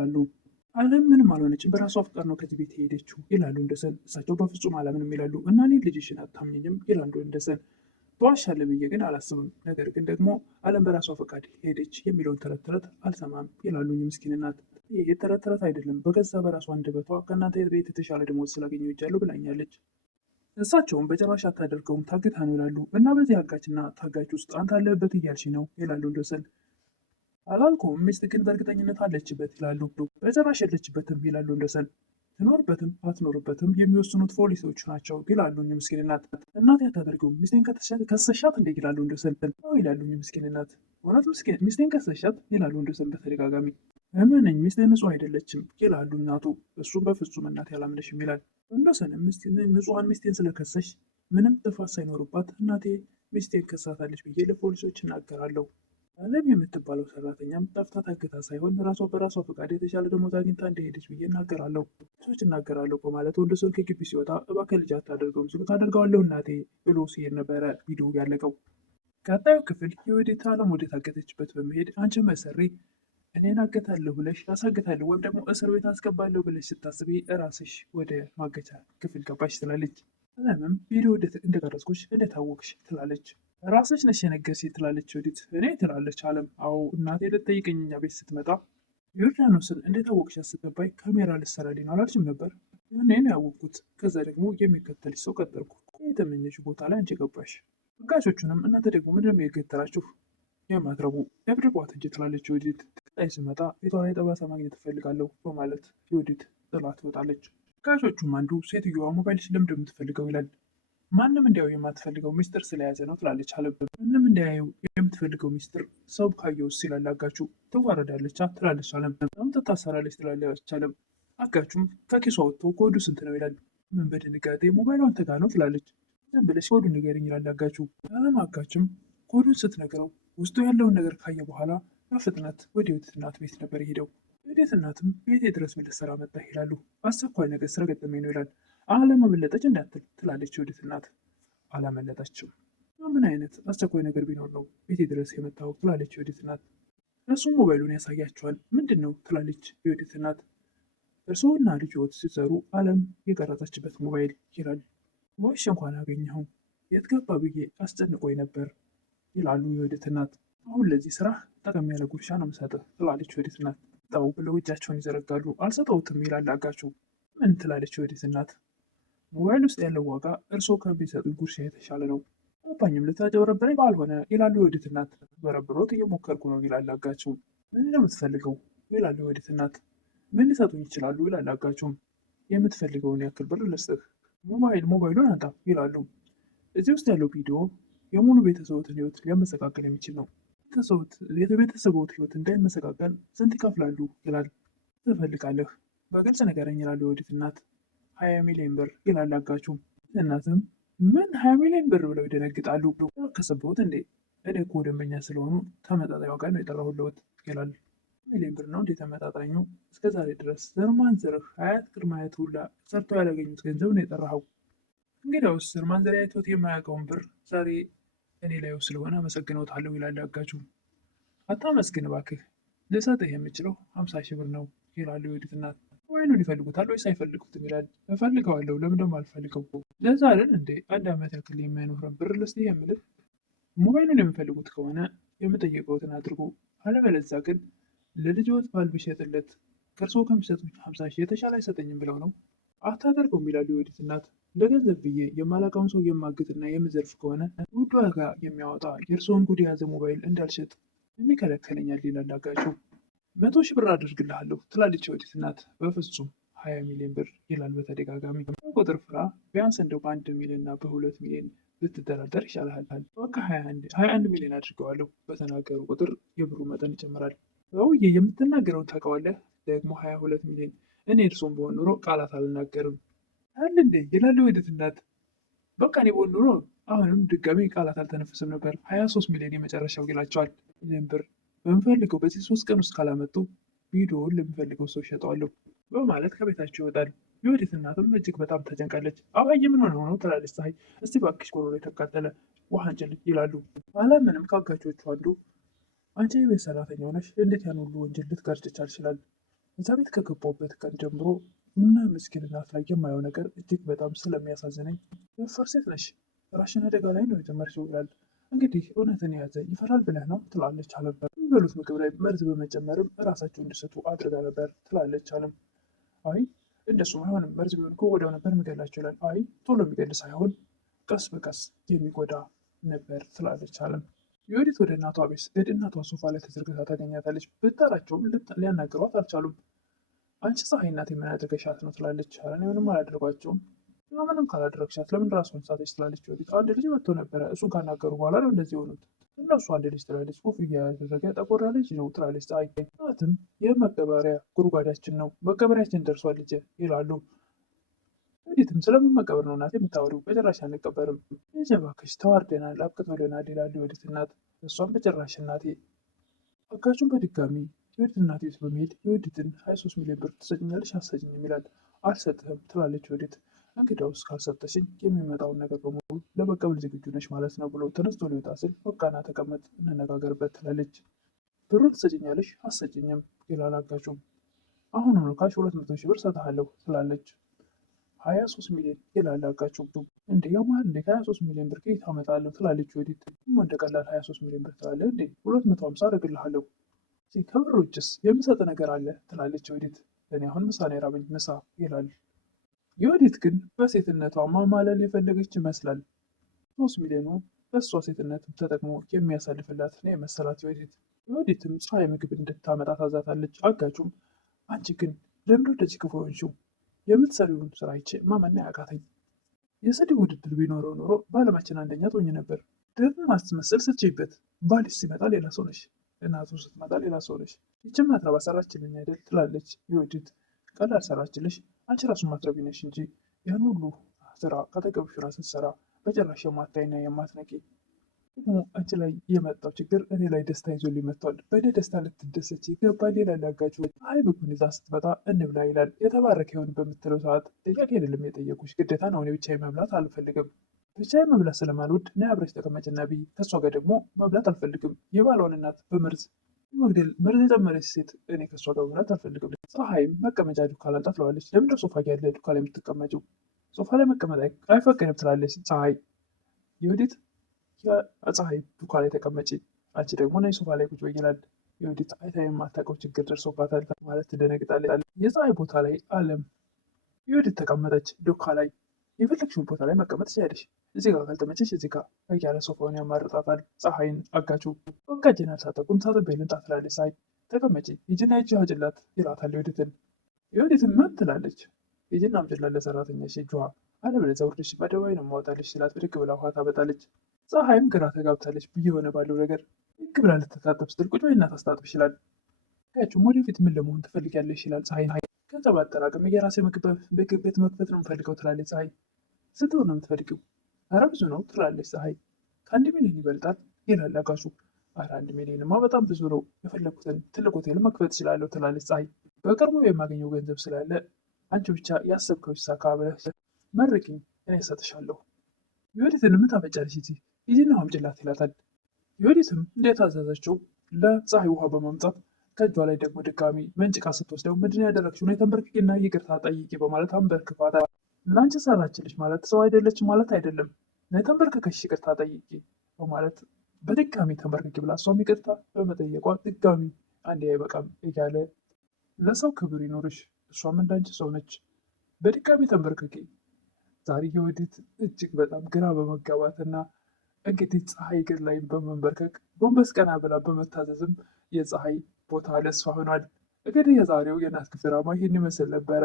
ይላሉ። አለም ምንም አልሆነችም፣ በራሷ ፍቃድ ነው ከዚህ ቤት የሄደችው ይላሉ እንደሰን። እሳቸው በፍጹም አላምንም ይላሉ። እና እኔ ልጅሽን አታምኝም ይላሉ እንደሰን። ተዋሻለ ብዬ ግን አላስብም፣ ነገር ግን ደግሞ አለም በራሷ ፈቃድ ሄደች የሚለውን ተረት ተረት አልሰማም ይላሉ ምስኪን እናት። ይህ ተረት ተረት አይደለም፣ በገዛ በራሷ አንደበቷ ከእናንተ ቤት የተሻለ ደሞዝ ስላገኘሁ ሄጃለሁ ብላኛለች። እሳቸውም በጭራሽ አታደርገውም፣ ታግታ ነው ይላሉ። እና በዚህ አጋችና ታጋች ውስጥ አንተ አለህበት እያልሽ ነው ይላሉ እንደሰን። አላልኩም፣ ሚስት ግን በእርግጠኝነት አለችበት ይላሉ። በጭራሽ የለችበትም ይላሉ እንደሰን። ትኖርበትም አትኖርበትም የሚወስኑት ፖሊሶች ናቸው ይላሉ ምስኪን እናት። እናቴ አታደርገውም፣ ሚስቴን ከሰሻት እንዴ ይላሉ እንደሰን። ይላሉ ምስኪን እናት። እውነት ሚስቴን ከሰሻት ይላሉ እንደሰን በተደጋጋሚ። እመነኝ ሚስቴ ንጹህ አይደለችም ይላሉ እናቱ። እሱም በፍጹም እናቴ አላምነሽም ይላል እንደሰንም። ንጹሐን ሚስቴን ስለከሰሽ ምንም ጥፋት ሳይኖርባት እናቴ ሚስቴን ከሳታለች ብዬ ለፖሊሶች እናገራለሁ። አለም የምትባለው ሰራተኛም ጠፍታ ታግታ ሳይሆን ራሷ በራሷ ፈቃድ የተሻለ ደሞዝ አግኝታ እንደሄደች ብዬ እናገራለሁ። ፖሊሶች እናገራለሁ በማለት ወንደሰን ከግቢ ሲወጣ እባክህ ልጅ አታደርገውም ሲሉ ታደርገዋለሁ እናቴ ብሎ ሲሄድ ነበረ ቪዲዮ ያለቀው። ቀጣዩ ክፍል የወዴት አለም ወደ ታገተችበት በመሄድ አንቺ መሰሪ እኔን አገታለሁ ብለሽ አሳግታለሁ ወይም ደግሞ እስር ቤት አስገባለሁ ብለሽ ስታስቢ ራስሽ ወደ ማገቻ ክፍል ገባሽ ትላለች። አለምም ቪዲዮ እንደቀረጽኩሽ እንደታወቅሽ ትላለች። ራስሽ ነሽ የነገርሽኝ ትላለች ወዲት። እኔ ትላለች አለም። አዎ እናቴ ልትጠይቀኝ እኛ ቤት ስትመጣ ዮርዳኖስን እንደታወቅሽ አስገባኝ ካሜራ ልትሰራልኝ ነው አላልሽም ነበር? እኔ ነው ያወቅኩት። ከዛ ደግሞ የሚከተልሽ ሰው ቀጠርኩ። የተመኘሽ ቦታ ላይ አንቺ ገባሽ። አጋሾቹንም እናንተ ደግሞ ምንድነው የገተራችሁ የማትረቡ ደብድቧት እንጂ ትላለች ዮዲት። ቀጣይ ስመጣ ፊቷ ላይ ጠባሳ ማግኘት እፈልጋለሁ በማለት ዮዲት ጥላት ትወጣለች። አጋሾቹም አንዱ ሴትዮዋ ሞባይልሽ ለምንድን ነው የምትፈልገው ይላል። ማንም እንዲያው የማትፈልገው ሚስጥር ስለያዘ ነው ትላለች አለም። ማንም እንዲያየው የምትፈልገው ሚስጥር ሰው ካየውስ ይላል አጋቹ። ትዋረዳለች ትላለች አለም። በጣም ትታሰራለች ትላለች አለም። አጋቹም ከኪሷ ወጥቶ ኮዱ ስንት ነው ይላል። ምን በድንጋጤ ሞባይሉ አንተ ጋር ነው ትላለች። ዝም ብለሽ ኮዱን ንገሪኝ ይላል አጋቹ። አለም አጋችም ኮዱን ስትነግረው ውስጡ ያለውን ነገር ካየ በኋላ በፍጥነት ወደ ዮዲት እናት ቤት ነበር የሄደው። ዮዲት እናትም ቤቴ ድረስ ምን ልትሰራ መጣህ ይላሉ። አስቸኳይ ነገር ስለገጠመኝ ነው ይላል። አለመመለጠች እንዳትል ትላለች ዮዲት እናት። አላመለጠችም። ምን አይነት አስቸኳይ ነገር ቢኖር ነው ቤቴ ድረስ የመጣው ትላለች ዮዲት እናት። እርሱም ሞባይሉን ያሳያቸዋል። ምንድን ነው ትላለች ዮዲት እናት። እርስዎና ልጅዎት ሲሰሩ አለም የቀረጸችበት ሞባይል ይላል። ወይሽ እንኳን አገኘኸው የት ገባ ብዬ አስጨንቆኝ ነበር ይላሉ ዮዲት እናት። አሁን ለዚህ ስራ ጠቀም ያለ ጉርሻ ነው የምሰጥህ ትላለች ዮዲት እናት። ጠው ብለው እጃቸውን ይዘረጋሉ። አልሰጠውትም ይላል አጋቹ። ምን ትላለች ዮዲት እናት። ሞባይል ውስጥ ያለው ዋጋ እርስዎ ከሚሰጡኝ ጉርሻ የተሻለ ነው። አባኝም ልታጭበረብረኝ ባልሆነ ይላሉ ዮዲት እናት። በረብሮት እየሞከርኩ ነው ይላል አጋቹ። ምን ነው የምትፈልገው ይላሉ ዮዲት እናት። ምን ሊሰጡኝ ይችላሉ ይላል አጋቹም። የምትፈልገውን ያክል ብር ልስጥህ። ሞባይሉን አንጣ ይላሉ። እዚህ ውስጥ ያለው ቪዲዮ የሙሉ ቤተሰቦትን ህይወት ሊያመሰቃቀል የሚችል ነው። የቤተሰቦት ህይወት እንዳይመሰቃቀል ስንት ይከፍላሉ ይላል። ትፈልጋለህ በግልጽ ንገረኝ ይላሉ ዮዲት እናት። 20 ሚሊዮን ብር ይላል አጋቹ። እናትም ምን 20 ሚሊዮን ብር ብለው ይደነግጣሉ። ከሰብሁት እንዴ እኔ እኮ ደንበኛ ስለሆኑ ተመጣጣኝ ዋጋ ነው የጠራሁልዎት ይላል። ሚሊዮን ብር ነው እንዴ ተመጣጣኙ? እስከ ዛሬ ድረስ ዘር ማንዘርህ አያት ቅድመ አያት ሁላ ሰርቶ ያላገኙት ገንዘብ ነው የጠራኸው። እንግዲያውስ ዘር ማንዘር አይቶት የማያውቀውን ብር ዛሬ እኔ ላይ ስለሆነ አመሰግነውታለሁ ይላል አጋቹ። አታመስግን እባክህ፣ ልሰጥህ የምችለው 50 ሺህ ብር ነው ይላሉ ዮዲት እናት። ሞባይሉን ይፈልጉታል ወይስ አይፈልጉትም ይላል። እፈልገዋለሁ። ለምን ደግሞ አልፈልገው? ለዛ አይደል እንዴ 1 ዓመት ያክል የማይኖረን ብር ልስጥህ የምልህ። ሞባይሉን የሚፈልጉት ከሆነ የምጠየቀውትን አድርጎ፣ አለበለዚያ ግን ለልጅዎት ባል ብሸጥለት ከእርስዎ ከሚሰጡኝ 50 ሺህ የተሻለ አይሰጠኝም ብለው ነው። አታደርገውም ይላሉ ዮዲት እናት። ለገንዘብ ብዬ የማላውቀውን ሰው የማግትና የምዘርፍ ከሆነ ውድ ዋጋ የሚያወጣ የእርስዎን ጉድ የያዘ ሞባይል እንዳልሸጥ ይከለክለኛል ይላል አጋቹ። 100 ሺህ ብር አድርግልሃለሁ ትላለች ዮዲት እናት። በፍጹም 20 ሚሊዮን ብር ይላል በተደጋጋሚ። ቁጥር ፍራ፣ ቢያንስ እንደው በ1 ሚሊዮን እና በ2 ሚሊዮን ብትደራደር ይሻልሃል። በቃ 21 ሚሊዮን አድርገዋለሁ። በተናገሩ ቁጥር የብሩ መጠን ይጨምራል። ሰውዬ የምትናገረውን ታውቀዋለህ። ደግሞ 22 ሚሊዮን። እኔ እርሶም በሆን ኑሮ ቃላት አልናገርም አለ እንዴ ይላሉ ዮዲት እናት። በቃ እኔ በሆን ኑሮ አሁንም ድጋሚ ቃላት አልተነፍስም ነበር። 23 ሚሊዮን የመጨረሻው ይላቸዋል። ሚሊዮን ብር በምፈልገው በዚህ 3 ቀን ውስጥ ካላመጡ ቪዲዮውን ለሚፈልገው ሰው ሸጠዋለሁ በማለት ከቤታቸው ይወጣል። ዮዲት እናትም እጅግ በጣም ተጨንቃለች። አባዬ ምን ሆነው ነው ትላለች ፀሐይ። እስቲ እባክሽ ጎሮሮ የተቃጠለ ውሃ አንጭልኝ ይላሉ። አለምንም ከአጋቾቹ አንዱ አንቺ የቤት ሰራተኛ ሆነሽ እንዴት ያን ሁሉ ወንጀል ልትቀርጭ ቻልሽ ይላል። እዛ ቤት ከገባሁበት ቀን ጀምሮ ምና ምስኪን እናት ላይ የማየው ነገር እጅግ በጣም ስለሚያሳዝነኝ የወፈር ሴት ነሽ፣ ራሽን አደጋ ላይ ነው የጀመርሽው ይላል። እንግዲህ እውነትን የያዘ ይፈራል ብለህ ነው ትላለች አለም። የሚበሉት ምግብ ላይ መርዝ በመጨመርም ራሳቸው እንዲስቱ አድርጋ ነበር ትላለች አለም። አይ እንደሱ አይሆንም፣ መርዝ ቢሆን እኮ ወዲያው ነበር የሚገላቸው ይላል። አይ ቶሎ የሚገል ሳይሆን ቀስ በቀስ የሚጎዳ ነበር ትላለች አለም። የወዲት ወደ እናቷ ቤት ስትሄድ እናቷ ሶፋ ላይ ተዘርግታ ታገኛታለች። ብታላቸውም ሊያናግሯት አልቻሉም። አንቺ ፀሐይ እናቴ ምን አድርገሻት ነው ትላለች። ኧረ እኔ ምንም አላደረጓቸውም። ምንም ካላደረግሻት ለምን ራሷን ሳተች ትላለች። ወዲት አንድ ልጅ መጥቶ ነበረ፣ እሱን ካናገሩ በኋላ ነው እንደዚህ የሆኑት። እነሱ አንድ ልጅ ትላለች። ኮፍያ ያደረገ ጠቆር ያለ ልጅ ነው ትላለች ፀሐይ። እናትም የመቀበሪያ ጉድጓዳችን ነው መቀበሪያችን ደርሷል ልጄ ይላሉ። ወዲትም ስለምን መቀበር ነው እናቴ የምታወሪው? በጭራሽ አንቀበርም። ልጄ እባክሽ ተዋርደናል፣ አብቅቶልናል ይላሉ የወዲት እናት። እሷም በጭራሽ እናቴ። አጋቹን በድጋሚ የወዲት እናት ቤት በመሄድ የወዲትን 23 ሚሊዮን ብር ትሰጭኛለሽ አትሰጭኝም ይላል። አልሰጥህም ትላለች ወዲት። እንግዲያውስ ካልሰጠሽኝ የሚመጣውን ነገር በሙሉ ለመቀበል ዝግጁ ነሽ ማለት ነው ብሎ ተነስቶ ሊወጣ ስል በቃና ተቀመጥ እንነጋገርበት ትላለች። ብሩን ትሰጭኛለሽ አትሰጭኝም ይላል አጋቹም። አሁኑኑ ካሽ 200 ሺህ ብር ሰጥሃለሁ ትላለች። 23 ሚሊዮን ይላል አጋቹ። እንዴ ያማል እንዴ ከ23 ሚሊዮን ብር ከየት አመጣለሁ ትላለች ወዲት። እንደ ቀላል 23 ሚሊዮን ብር ትላለህ እንዴ? 250 አደርግልሃለሁ። ከብር ውጭስ የምሰጥ ነገር አለ ትላለች ወዲት። እኔ አሁን ምሳ ነው የራበኝ ምሳ ይላል። የወዲት ግን በሴትነቷ ማማለል የፈለገች ይመስላል። 3 ሚሊዮኑ በእሷ ሴትነት ተጠቅሞ የሚያሳልፍላት ነው የመሰላት የወዲት። የወዲትም ፀሐይ ምግብ እንድታመጣ ታዛታለች። አጋቹም አንቺ ግን ለምንድን እንደዚህ ክፉ ሆንሽው? የምትሰሪውን ስራ አይቼ ማመን ያቃተኝ። የስድብ ውድድር ቢኖረው ኖሮ በዓለማችን አንደኛ ትሆኝ ነበር። ደግሞ ማስመሰል ስትችይበት፣ ባልሽ ሲመጣ ሌላ ሰው ነሽ፣ እናቱ ስትመጣ ሌላ ሰው ነሽ። ይችም ማትረባ ሰራችልኝ አይደል ትላለች የወዲት። ቀላል ሰራችልሽ፣ አንቺ ራሱ ማትረቢ ነሽ እንጂ ያን ሁሉ ስራ ከተገብሽ ራ ስትሰራ በጭራሽ የማታይና የማትነቂ። ደግሞ አንቺ ላይ የመጣው ችግር እኔ ላይ ደስታ ይዞልኝ መጥቷል። በእኔ ደስታ ልትደሰች ይገባል ይላል አጋቹ። ፀሐይ ምግቡን ይዛ ስትመጣ እንብላ ይላል። የተባረከ ይሁን በምትለው ሰዓት ጥያቄ አይደለም የጠየቁሽ፣ ግዴታ ነው። እኔ ብቻዬን መብላት አልፈልግም። ብቻዬን መብላት ስለማልወድ እኔ አብረሽ ተቀመጭና ብይ። ከእሷ ጋር ደግሞ መብላት አልፈልግም። የባሏን እናት በመርዝ መግደል መርዝ የጨመረች ሴት እኔ ከእሷ ጋር መብላት አልፈልግም። ፀሐይም መቀመጫ ዱካ ላንጣ ትለዋለች። ለምንድነው ሶፋ ያለ ዱካ ላይ የምትቀመጪው? ሶፋ ላይ መቀመጥ አይፈቀድም ትላለች ፀሐይ። የወዲት ፀሐይ ዱካ ላይ ተቀመጪ፣ አንቺ ደግሞ ነይ ሶፋ ላይ ቁጭ በይ ይላል። የወዲት አይታ የማታውቀው ችግር ደርሶባታል ማለት ትደነግጣለች። የፀሐይ ቦታ ላይ አለም የወዲት ተቀመጠች ዱካ ላይ። የፈለግሽውን ቦታ ላይ መቀመጥ ትችያለሽ፣ እዚህ ጋር ካልተመቸሽ እዚህ ጋር እያለ ሶፋውን ያማርጣታል። ፀሐይን አጋቹ በቃ እጄን አልሳጠቁም ሳጥቤ ልምጣ ትላለች ፀሐይ። ተቀመጪ ሂጂና እጅ አውጭላት ይላታል የወዲትን። የወዲትን ምን ትላለች? ሂጂና አምጪላት ለሰራተኛሽ እጅ ውሃ፣ አለበለዚያ ውርድሽ በአደባባይ ነው የማወጣልሽ ሲላት ብድግ ብላ ውሃ ታመጣለች። ፀሐይም ግራ ተጋብታለች ብየሆነ ባለው ነገር። ልክ ብላ ልትታጠብ ስትል ቁጭ በይና ታስታጥብ ይችላል። ያችም ወደፊት ምን ለመሆን ትፈልጊያለሽ ይላል ፀሐይ። ገንዘብ አጠራቅም የራሴ ምግብ ቤት መክፈት ነው የምፈልገው ትላለች ፀሐይ። ስንት ብር ነው የምትፈልጊው? ኧረ ብዙ ነው ትላለች ፀሐይ። ከ1 ሚሊዮን ይበልጣል ይላል አጋቹ። ኧረ 1 ሚሊዮንማ በጣም ብዙ ነው፣ የፈለኩትን ትልቅ ሆቴል መክፈት እችላለሁ ትላለች ፀሐይ። በቅርቡ የማገኘው ገንዘብ ስላለ አንቺ ብቻ ያሰብከው ይሳካ ብለሽ መርቂኝ፣ እኔ እሰጥሻለሁ። የወዲትን ምን ታመጫለሽ? ሂጂና አምጪላት ይላታል። የወዲትም እንደታዘዘችው ለፀሐይ ውሃ በማምጣት ከእጇ ላይ ደግሞ ድጋሚ መንጭቃ ስትወስደው ምንድን ያደረግሽው? ነው ተንበርክኪና ይቅርታ ጠይቂ በማለት አንበርክኳታል። ለአንቺ ሰራችልሽ ማለት ሰው አይደለች ማለት አይደለም፣ ነይ ተንበርክከሽ ይቅርታ ጠይቂ በማለት በድጋሚ ተንበርክኪ ብላ እሷም ይቅርታ በመጠየቋ ድጋሚ አንዴ አይበቃም እያለ ለሰው ክብር ይኖርሽ፣ እሷም እንዳንቺ ሰው ነች፣ በድጋሚ ተንበርክኪ። ዛሬ የወዲት እጅግ በጣም ግራ በመጋባትና እንግዲህ ፀሐይ እግር ላይ በመንበርከክ ጎንበስ ቀና ብላ በመታዘዝም የፀሐይ ቦታ ለእሷ ሆኗል። እንግዲህ የዛሬው የእናት ክፍል ድራማ ይህን ይመስል ነበረ።